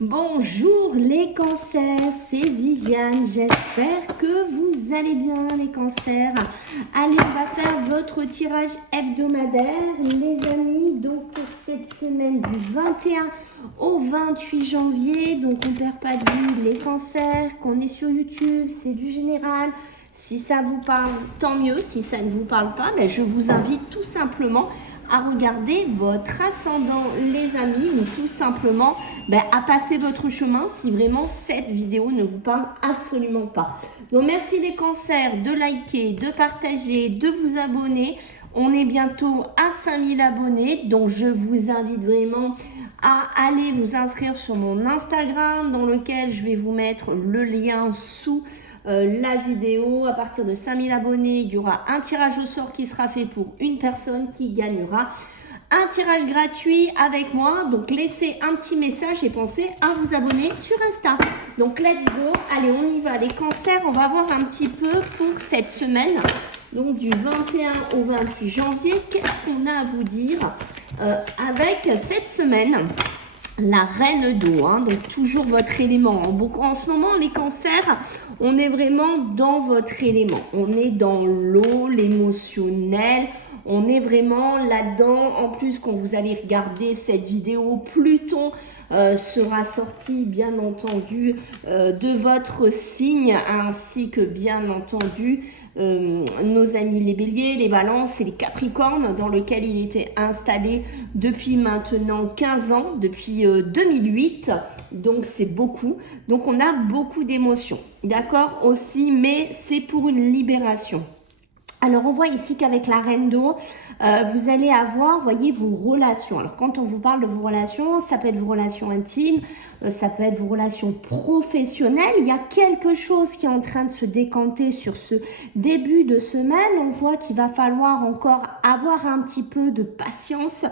Bonjour les cancers, c'est Viviane, j'espère que vous allez bien les cancers. Allez, on va faire votre tirage hebdomadaire les amis, donc pour cette semaine du 21 au 28 janvier, donc on perd pas de vue les cancers, qu'on est sur YouTube, c'est du général. Si ça vous parle, tant mieux, si ça ne vous parle pas, ben je vous invite tout simplement à regarder votre ascendant les amis ou tout simplement à passer votre chemin si vraiment cette vidéo ne vous parle absolument pas. Donc merci les cancers de liker, de partager, de vous abonner. On est bientôt à 5000 abonnés, donc je vous invite vraiment à aller vous inscrire sur mon Instagram dans lequel je vais vous mettre le lien sous la vidéo. À partir de 5000 abonnés, il y aura un tirage au sort qui sera fait pour une personne qui gagnera un tirage gratuit avec moi. Donc laissez un petit message et pensez à vous abonner sur Insta. Donc let's go, allez on y va les cancers. On va voir un petit peu pour cette semaine, donc du 21 au 28 janvier, qu'est-ce qu'on a à vous dire avec cette semaine. La reine d'eau, donc toujours votre élément. En ce moment, les cancers, on est vraiment dans votre élément. On est dans l'eau, l'émotionnel. On est vraiment là-dedans. En plus, quand vous allez regarder cette vidéo, Pluton sera sorti, bien entendu, de votre signe, ainsi que, bien entendu, nos amis les béliers, les balances et les capricornes, dans lequel il était installé depuis maintenant 15 ans, depuis 2008. Donc, c'est beaucoup. Donc, on a beaucoup d'émotions. D'accord aussi, mais c'est pour une libération. Alors, on voit ici qu'avec la reine d'eau, vous allez avoir, voyez, vos relations. Alors, quand on vous parle de vos relations, ça peut être vos relations intimes, ça peut être vos relations professionnelles. Il y a quelque chose qui est en train de se décanter sur ce début de semaine. On voit qu'il va falloir encore avoir un petit peu de patience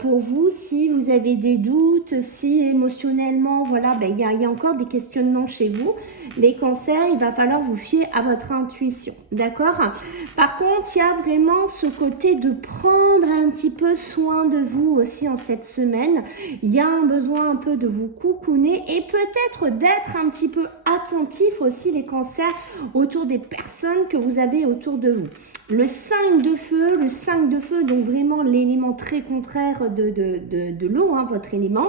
pour vous. Si vous avez des doutes, si émotionnellement, voilà, il y a encore des questionnements chez vous. Les cancers, il va falloir vous fier à votre intuition. D'accord ? Par contre, il y a vraiment ce côté de prendre un petit peu soin de vous aussi en cette semaine. Il y a un besoin un peu de vous coucouner et peut-être d'être un petit peu attentif aussi les cancers autour des personnes que vous avez autour de vous. Le 5 de feu, donc vraiment l'élément très contraire de l'eau, votre élément.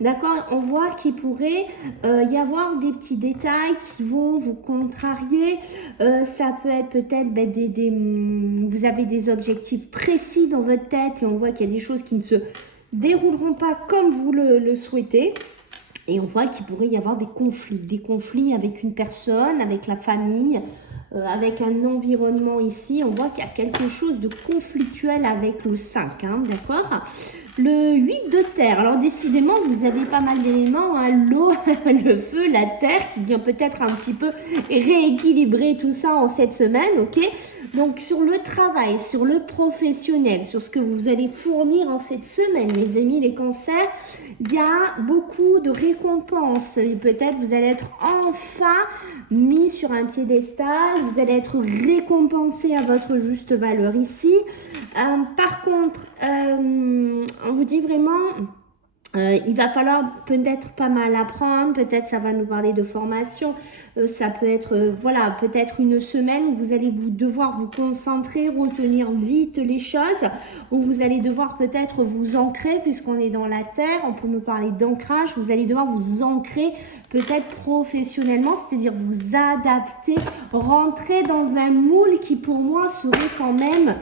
D'accord, on voit qu'il pourrait y avoir des petits détails qui vont vous contrarier. Ça peut être peut-être vous avez des objectifs précis dans votre tête et on voit qu'il y a des choses qui ne se dérouleront pas comme vous le souhaitez. Et on voit qu'il pourrait y avoir des conflits avec une personne, avec la famille, avec un environnement ici. On voit qu'il y a quelque chose de conflictuel avec le 5, d'accord ? Le 8 de terre, alors décidément vous avez pas mal d'éléments, l'eau, le feu, la terre qui vient peut-être un petit peu rééquilibrer tout ça en cette semaine, ok ? Donc sur le travail, sur le professionnel, sur ce que vous allez fournir en cette semaine, mes amis les cancers, il y a beaucoup de récompenses. Peut-être vous allez être enfin mis sur un piédestal, vous allez être récompensé à votre juste valeur ici. Par contre, on vous dit vraiment... il va falloir peut-être pas mal apprendre, peut-être ça va nous parler de formation, ça peut être peut-être une semaine où vous allez devoir vous concentrer, retenir vite les choses, où vous allez devoir peut-être vous ancrer puisqu'on est dans la terre, on peut nous parler d'ancrage, vous allez devoir vous ancrer peut-être professionnellement, c'est-à-dire vous adapter, rentrer dans un moule qui pour moi serait quand même...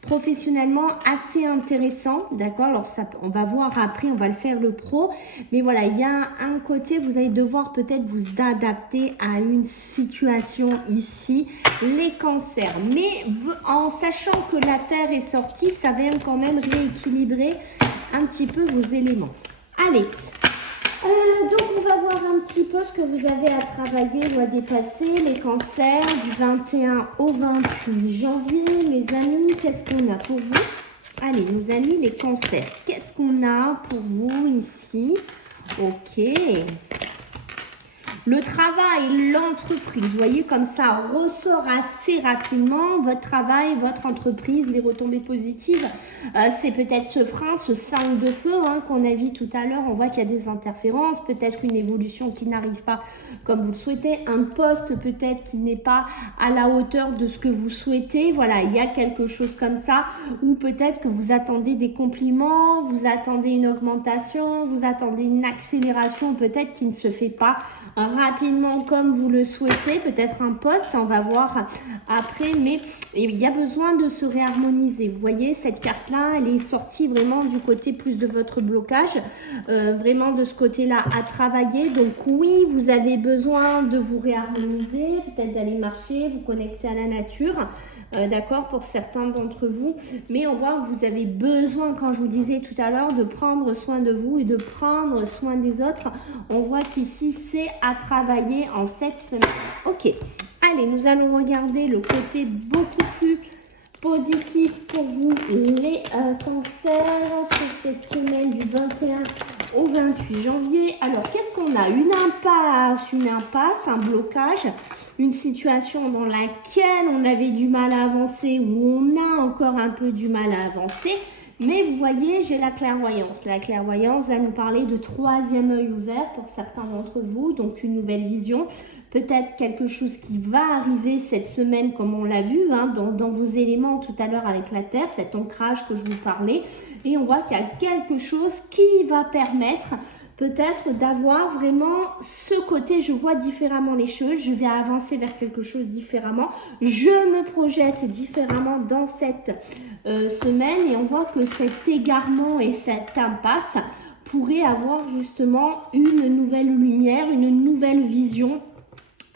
professionnellement assez intéressant, d'accord? Alors ça, on va voir après, on va le faire le pro, mais voilà, il y a un côté, vous allez devoir peut-être vous adapter à une situation ici, les cancers, mais en sachant que la terre est sortie, ça vient quand même rééquilibrer un petit peu vos éléments. Allez, donc on va voir un petit peu ce que vous avez à travailler ou à dépasser, les cancers du 21 au 28 janvier. Mes amis, qu'est-ce qu'on a pour vous? Allez, mes amis, les cancers, qu'est-ce qu'on a pour vous ici? Ok. Le travail, l'entreprise, vous voyez comme ça ressort assez rapidement. Votre travail, votre entreprise, les retombées positives, c'est peut-être ce frein, ce 5 de feu qu'on a vu tout à l'heure. On voit qu'il y a des interférences, peut-être une évolution qui n'arrive pas comme vous le souhaitez, un poste peut-être qui n'est pas à la hauteur de ce que vous souhaitez. Voilà, il y a quelque chose comme ça, ou peut-être que vous attendez des compliments, vous attendez une augmentation, vous attendez une accélération peut-être qui ne se fait pas rapidement comme vous le souhaitez, peut-être un poste, on va voir après, mais il y a besoin de se réharmoniser. Vous voyez, cette carte-là, elle est sortie vraiment du côté plus de votre blocage, vraiment de ce côté-là à travailler. Donc oui, vous avez besoin de vous réharmoniser, peut-être d'aller marcher, vous connecter à la nature, d'accord, pour certains d'entre vous, mais on voit que vous avez besoin, quand je vous disais tout à l'heure, de prendre soin de vous et de prendre soin des autres. On voit qu'ici, c'est à travailler en cette semaine. Ok, allez, nous allons regarder le côté beaucoup plus positif pour vous, les cancers, sur cette semaine du 21 au 28 janvier. Alors, qu'est-ce qu'on a? Une impasse, un blocage, une situation dans laquelle on avait du mal à avancer, ou on a encore un peu du mal à avancer. Mais vous voyez, j'ai la clairvoyance. La clairvoyance va nous parler de troisième œil ouvert pour certains d'entre vous, donc une nouvelle vision. Peut-être quelque chose qui va arriver cette semaine, comme on l'a vu dans vos éléments tout à l'heure avec la Terre, cet ancrage que je vous parlais. Et on voit qu'il y a quelque chose qui va permettre peut-être d'avoir vraiment ce côté, je vois différemment les choses, je vais avancer vers quelque chose différemment, je me projette différemment dans cette semaine, et on voit que cet égarement et cette impasse pourrait avoir justement une nouvelle lumière, une nouvelle vision,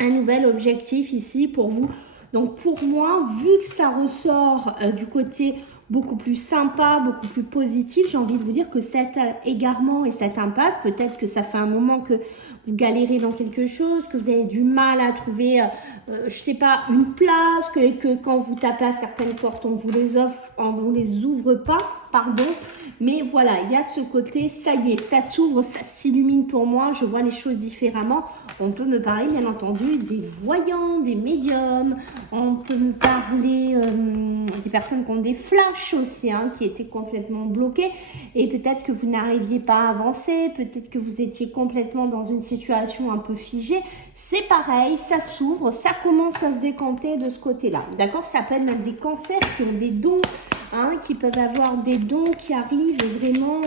un nouvel objectif ici pour vous. Donc pour moi, vu que ça ressort du côté beaucoup plus sympa, beaucoup plus positif, j'ai envie de vous dire que cet égarement et cette impasse, peut-être que ça fait un moment que vous galérez dans quelque chose, que vous avez du mal à trouver, je sais pas, une place, que quand vous tapez à certaines portes, on vous les ouvre pas, pardon. Mais voilà, il y a ce côté, ça y est, ça s'ouvre, ça s'illumine pour moi, je vois les choses différemment. On peut me parler, bien entendu, des voyants, des médiums, on peut me parler des personnes qui ont des flashs aussi, qui étaient complètement bloquées, et peut-être que vous n'arriviez pas à avancer, peut-être que vous étiez complètement dans une situation un peu figée. C'est pareil, ça s'ouvre, ça commence à se décanter de ce côté-là, d'accord? Ça peut être même des cancers qui ont des dons, qui peuvent avoir des dons qui arrivent vraiment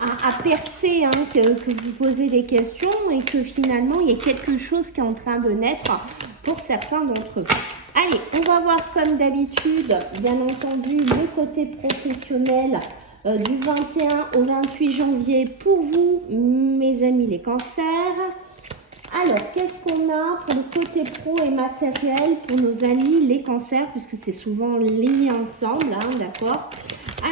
à percer, que vous posez des questions et que finalement il y a quelque chose qui est en train de naître pour certains d'entre vous. Allez, on va voir comme d'habitude, bien entendu, le côté professionnel du 21 au 28 janvier pour vous, mes amis les cancers. Alors, qu'est-ce qu'on a pour le côté pro et matériel pour nos amis les cancers, puisque c'est souvent lié ensemble, d'accord?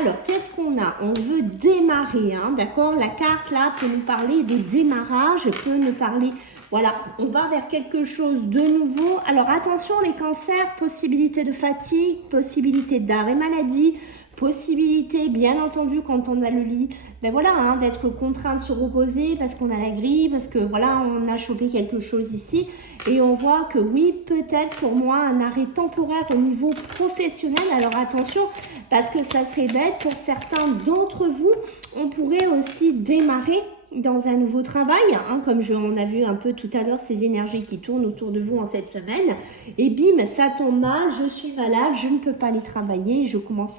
Alors, qu'est-ce qu'on a? On veut démarrer, d'accord? La carte là peut nous parler de démarrage, peut nous parler, voilà, on va vers quelque chose de nouveau. Alors, attention les cancers, possibilité de fatigue, possibilité d'arrêt maladie, possibilité, bien entendu, quand on a le lit, ben voilà, d'être contraint de se reposer parce qu'on a la grippe, parce que voilà, on a chopé quelque chose ici. Et on voit que oui, peut-être pour moi, un arrêt temporaire au niveau professionnel. Alors attention, parce que ça serait bête, pour certains d'entre vous, on pourrait aussi démarrer dans un nouveau travail, comme on a vu un peu tout à l'heure, ces énergies qui tournent autour de vous en cette semaine. Et bim, ça tombe mal, je suis malade, je ne peux pas aller travailler, je commence...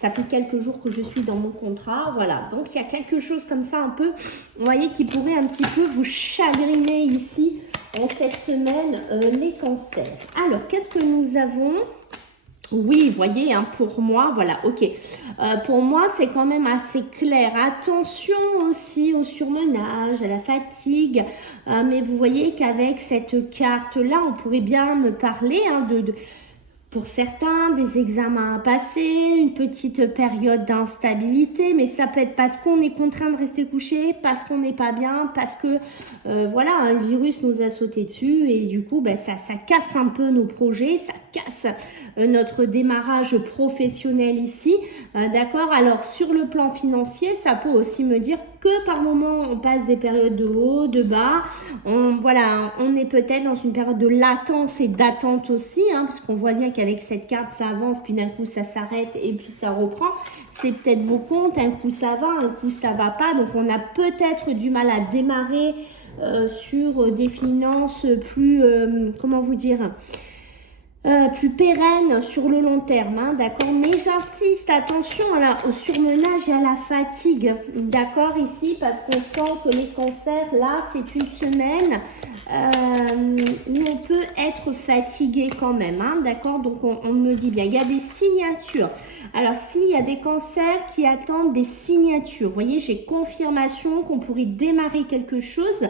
Ça fait quelques jours que je suis dans mon contrat, voilà. Donc, il y a quelque chose comme ça un peu, vous voyez, qui pourrait un petit peu vous chagriner ici en cette semaine, les cancers. Alors, qu'est-ce que nous avons ? Oui, vous voyez, pour moi, voilà, ok. Pour moi, c'est quand même assez clair. Attention aussi au surmenage, à la fatigue. Mais vous voyez qu'avec cette carte-là, on pourrait bien me parler pour certains, des examens à passer, une petite période d'instabilité, mais ça peut être parce qu'on est contraint de rester couché, parce qu'on n'est pas bien, parce que voilà, un virus nous a sauté dessus et du coup, ben, ça casse un peu nos projets, ça casse notre démarrage professionnel ici, d'accord. Alors sur le plan financier, ça peut aussi me dire que par moment on passe des périodes de haut, de bas, voilà, on est peut-être dans une période de latence et d'attente aussi, hein, parce qu'on voit bien qu'avec cette carte ça avance, puis d'un coup ça s'arrête et puis ça reprend. C'est peut-être vos comptes, un coup ça va, un coup ça va pas, donc on a peut-être du mal à démarrer sur des finances plus, comment vous dire, plus pérenne sur le long terme, hein, d'accord. Mais j'insiste, attention au surmenage et à la fatigue, d'accord, ici, parce qu'on sent que les cancers, là, c'est une semaine où on peut être fatigué quand même, hein, d'accord. Donc, on me dit bien, il y a des signatures. Alors, s'il y a des cancers qui attendent des signatures, vous voyez, j'ai confirmation qu'on pourrait démarrer quelque chose.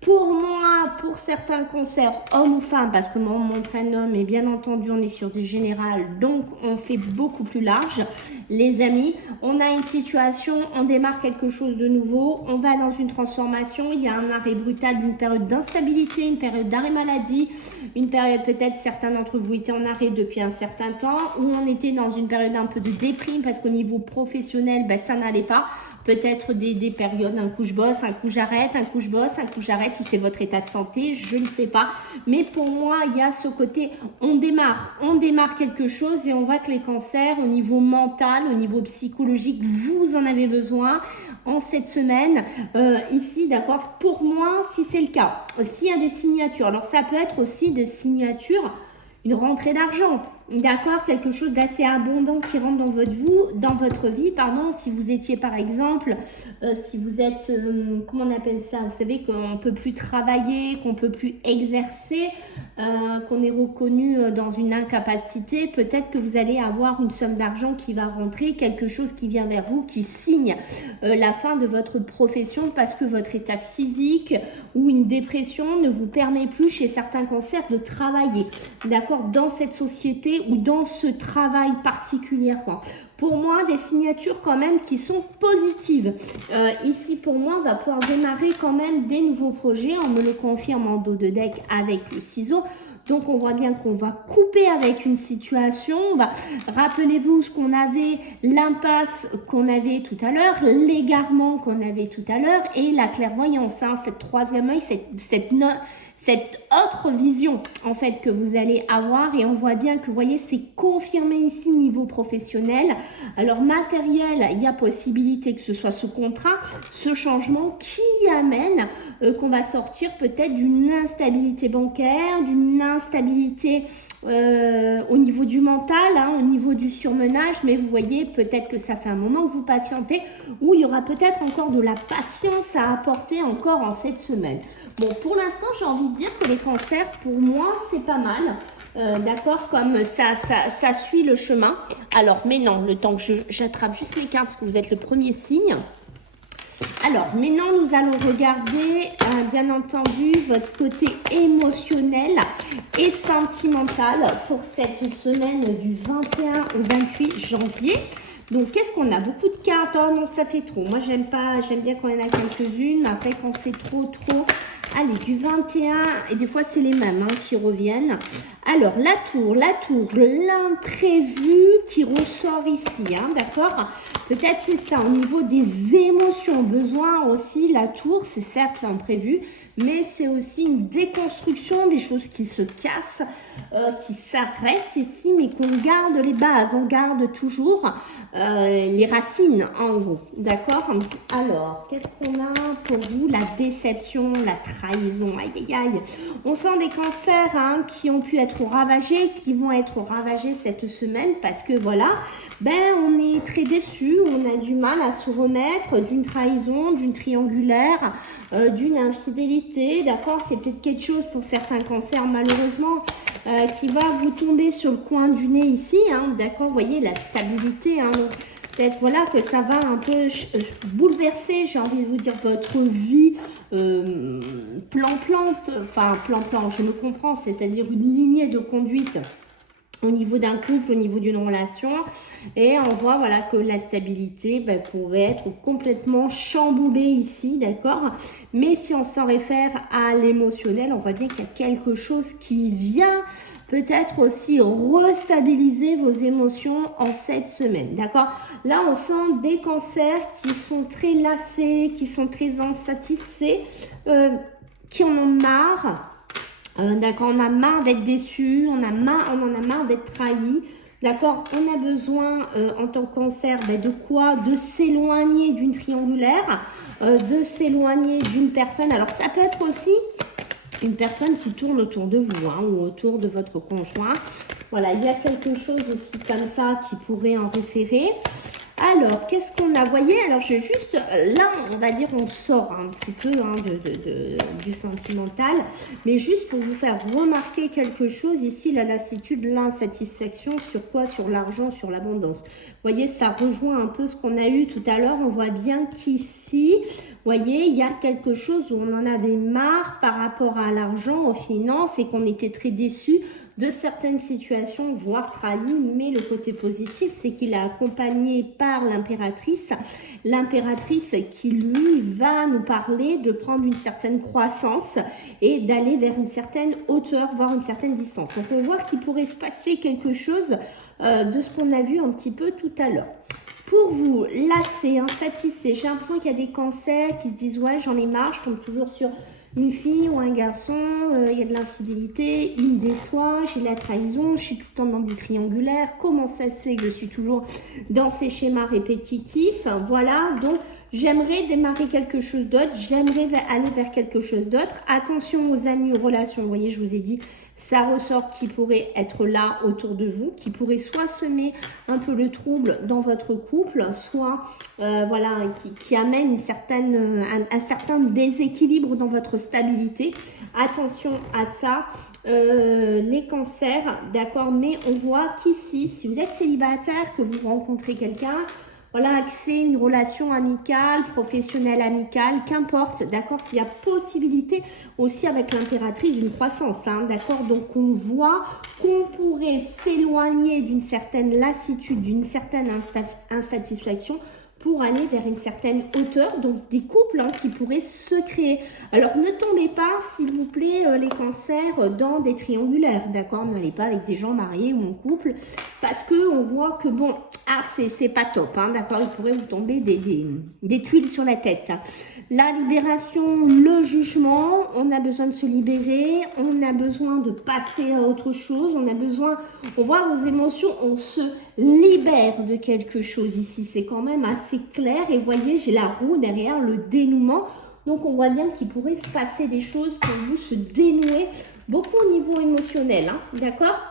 Pour moi, pour certains cancers, hommes ou femmes, parce que moi, mon prénom, mais bien entendu, on est sur du général, donc on fait beaucoup plus large. Les amis, on a une situation, on démarre quelque chose de nouveau, on va dans une transformation, il y a un arrêt brutal d'une période d'instabilité, une période d'arrêt maladie, une période peut-être, certains d'entre vous étaient en arrêt depuis un certain temps, où on était dans une période un peu de déprime, parce qu'au niveau professionnel, ben, ça n'allait pas. Peut-être des périodes, un coup je bosse, un coup j'arrête, un coup je bosse, un coup j'arrête, ou c'est votre état de santé, je ne sais pas. Mais pour moi, il y a ce côté, on démarre quelque chose et on voit que les cancers, au niveau mental, au niveau psychologique, vous en avez besoin en cette semaine. Ici, d'accord, pour moi, si c'est le cas, s'il y a des signatures, alors ça peut être aussi des signatures, une rentrée d'argent. D'accord, quelque chose d'assez abondant qui rentre dans votre vie, pardon. Si vous étiez par exemple, si vous êtes, comment on appelle ça, vous savez qu'on peut plus travailler, qu'on peut plus exercer, qu'on est reconnu dans une incapacité, peut-être que vous allez avoir une somme d'argent qui va rentrer, quelque chose qui vient vers vous, qui signe la fin de votre profession parce que votre état physique ou une dépression ne vous permet plus chez certains cancers de travailler, d'accord, dans cette société ou dans ce travail particulièrement. Pour moi, des signatures quand même qui sont positives. Ici, pour moi, on va pouvoir démarrer quand même des nouveaux projets. On me le confirme en dos de deck avec le ciseau. Donc, on voit bien qu'on va couper avec une situation. Rappelez-vous ce qu'on avait, l'impasse qu'on avait tout à l'heure, l'égarement qu'on avait tout à l'heure et la clairvoyance, hein, cette troisième œil, cette autre vision en fait que vous allez avoir, et on voit bien que vous voyez c'est confirmé ici niveau professionnel. Alors matériel, il y a possibilité que ce soit ce contrat, ce changement qui amène qu'on va sortir peut-être d'une instabilité bancaire, d'une instabilité au niveau du mental, hein, au niveau du surmenage, mais vous voyez peut-être que ça fait un moment que vous patientez, où il y aura peut-être encore de la patience à apporter encore en cette semaine. Bon, pour l'instant, j'ai envie de dire que les cancers, pour moi, c'est pas mal. D'accord, comme ça suit le chemin. Alors, mais non, le temps que j'attrape juste mes cartes, parce que vous êtes le premier signe. Alors, maintenant, nous allons regarder, bien entendu, votre côté émotionnel et sentimental pour cette semaine du 21 au 28 janvier. Donc, qu'est-ce qu'on a? Beaucoup de cartes. Oh non, ça fait trop. Moi, j'aime pas. J'aime bien quand il y en a quelques-unes. Après, quand c'est trop. Allez, du 21. Et des fois, c'est les mêmes hein, qui reviennent. Alors, la tour, l'imprévu qui ressort ici. Hein, d'accord? Peut-être c'est ça. Au niveau des émotions, besoin aussi, la tour, c'est certes l'imprévu. Mais c'est aussi une déconstruction des choses qui se cassent, qui s'arrêtent ici, mais qu'on garde les bases, on garde toujours les racines en gros, d'accord? Alors, qu'est-ce qu'on a pour vous? La déception, la trahison, aïe aïe aïe. On sent des cancers hein, qui ont pu être ravagés, qui vont être ravagés cette semaine parce que voilà, ben on est très déçus, on a du mal à se remettre d'une trahison, d'une triangulaire, d'une infidélité, d'accord? C'est peut-être quelque chose pour certains cancers malheureusement qui va vous tomber sur le coin du nez ici, hein, d'accord? Vous voyez la stabilité, hein, peut-être voilà que ça va un peu bouleverser, j'ai envie de vous dire, votre vie plan-plante, enfin plan-plan, je me comprends, c'est-à-dire une lignée de conduite au niveau d'un couple, au niveau d'une relation. Et on voit voilà, que la stabilité pourrait être complètement chamboulée ici, d'accord? Mais si on s'en réfère à l'émotionnel, on voit bien qu'il y a quelque chose qui vient peut-être aussi restabiliser vos émotions en cette semaine, d'accord? Là, on sent des cancers qui sont très lassés, qui sont très insatisfaits, qui en ont marre. D'accord, on a marre d'être déçu, on en a marre d'être trahi. D'accord, on a besoin en tant que cancer de quoi? De s'éloigner d'une triangulaire, de s'éloigner d'une personne. Alors ça peut être aussi une personne qui tourne autour de vous ou autour de votre conjoint. Voilà, il y a quelque chose aussi comme ça qui pourrait en référer. Alors, qu'est-ce qu'on a? Voyez, alors je juste, là, on va dire, on sort un petit peu du sentimental, mais juste pour vous faire remarquer quelque chose, ici, la lassitude, l'insatisfaction, sur quoi? Sur l'argent, sur l'abondance. Voyez, ça rejoint un peu ce qu'on a eu tout à l'heure. On voit bien qu'ici, voyez, il y a quelque chose où on en avait marre par rapport à l'argent, aux finances, et qu'on était très déçus de certaines situations, voire trahi, mais le côté positif, c'est qu'il est accompagné par l'impératrice qui, lui, va nous parler de prendre une certaine croissance et d'aller vers une certaine hauteur, voire une certaine distance. Donc, on voit qu'il pourrait se passer quelque chose de ce qu'on a vu un petit peu tout à l'heure. Pour vous, lassé, insatisfait, j'ai l'impression qu'il y a des cancers qui se disent « ouais, j'en ai marre, je tombe toujours sur une fille ou un garçon, il y a de l'infidélité, il me déçoit, j'ai de la trahison, je suis tout le temps dans du triangulaire, comment ça se fait que je suis toujours dans ces schémas répétitifs ?» Voilà, donc j'aimerais démarrer quelque chose d'autre, j'aimerais aller vers quelque chose d'autre. Attention aux amis, aux relations, vous voyez, je vous ai dit, ça ressort qui pourrait être là autour de vous, qui pourrait soit semer un peu le trouble dans votre couple, soit voilà, qui amène un certain déséquilibre dans votre stabilité. Attention à ça, les cancers, d'accord, mais on voit qu'ici, si vous êtes célibataire, que vous rencontrez quelqu'un, voilà, accès, une relation amicale, professionnelle amicale, qu'importe, d'accord, s'il y a possibilité aussi avec l'impératrice d'une croissance, d'accord, donc on voit qu'on pourrait s'éloigner d'une certaine lassitude, d'une certaine insatisfaction pour aller vers une certaine hauteur, donc des couples qui pourraient se créer. Alors ne tombez pas, s'il vous plaît, les cancers dans des triangulaires, d'accord, n'allez pas avec des gens mariés ou en couple, parce que on voit que bon, c'est pas top, d'accord, il pourrait vous tomber des tuiles sur la tête. La libération, le jugement, on a besoin de se libérer, on a besoin de passer à autre chose, on a besoin, on voit vos émotions, on se libère de quelque chose ici, c'est quand même assez clair, et voyez, j'ai la roue derrière, le dénouement, donc on voit bien qu'il pourrait se passer des choses pour vous, se dénouer, beaucoup au niveau émotionnel, d'accord?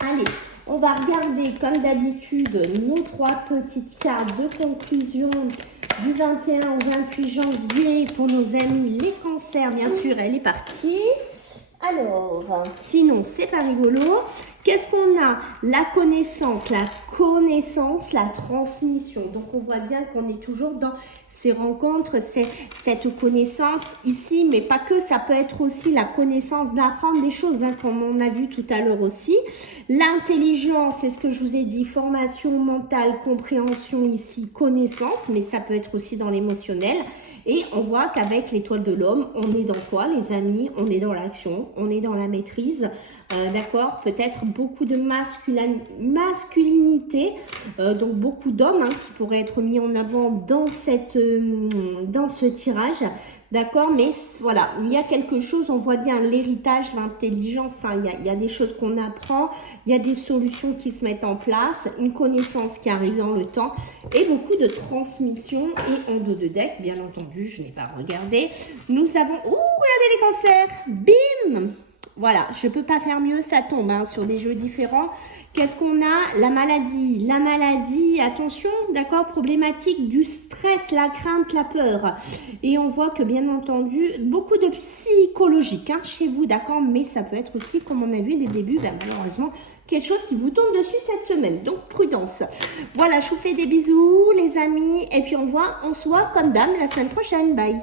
Allez, on va regarder comme d'habitude nos 3 petites cartes de conclusion du 21 au 28 janvier pour nos amis les cancers. Bien sûr, elle est partie. Alors, sinon, c'est pas rigolo. Qu'est-ce qu'on a? La connaissance, la transmission. Donc, on voit bien qu'on est toujours dans ces rencontres, cette connaissance ici, mais pas que, ça peut être aussi la connaissance d'apprendre des choses, comme on a vu tout à l'heure aussi. L'intelligence, c'est ce que je vous ai dit, formation mentale, compréhension ici, connaissance, mais ça peut être aussi dans l'émotionnel. Et on voit qu'avec l'étoile de l'homme, on est dans quoi, les amis? On est dans l'action, on est dans la maîtrise, d'accord? Peut-être beaucoup de masculinité, donc beaucoup d'hommes qui pourraient être mis en avant dans ce tirage, d'accord? Mais voilà, il y a quelque chose, on voit bien l'héritage, l'intelligence, il y a des choses qu'on apprend, il y a des solutions qui se mettent en place, une connaissance qui arrive dans le temps et beaucoup de transmission. Et en dos de deck, bien entendu, je n'ai pas regardé, nous avons, regardez les cancers, bim! Voilà, je ne peux pas faire mieux, ça tombe sur des jeux différents. Qu'est-ce qu'on a? La maladie, attention, d'accord, problématique du stress, la crainte, la peur. Et on voit que, bien entendu, beaucoup de psychologique chez vous, d'accord, mais ça peut être aussi, comme on a vu dès le début, malheureusement, quelque chose qui vous tombe dessus cette semaine. Donc, prudence. Voilà, je vous fais des bisous, les amis, et puis on se voit comme dame la semaine prochaine. Bye!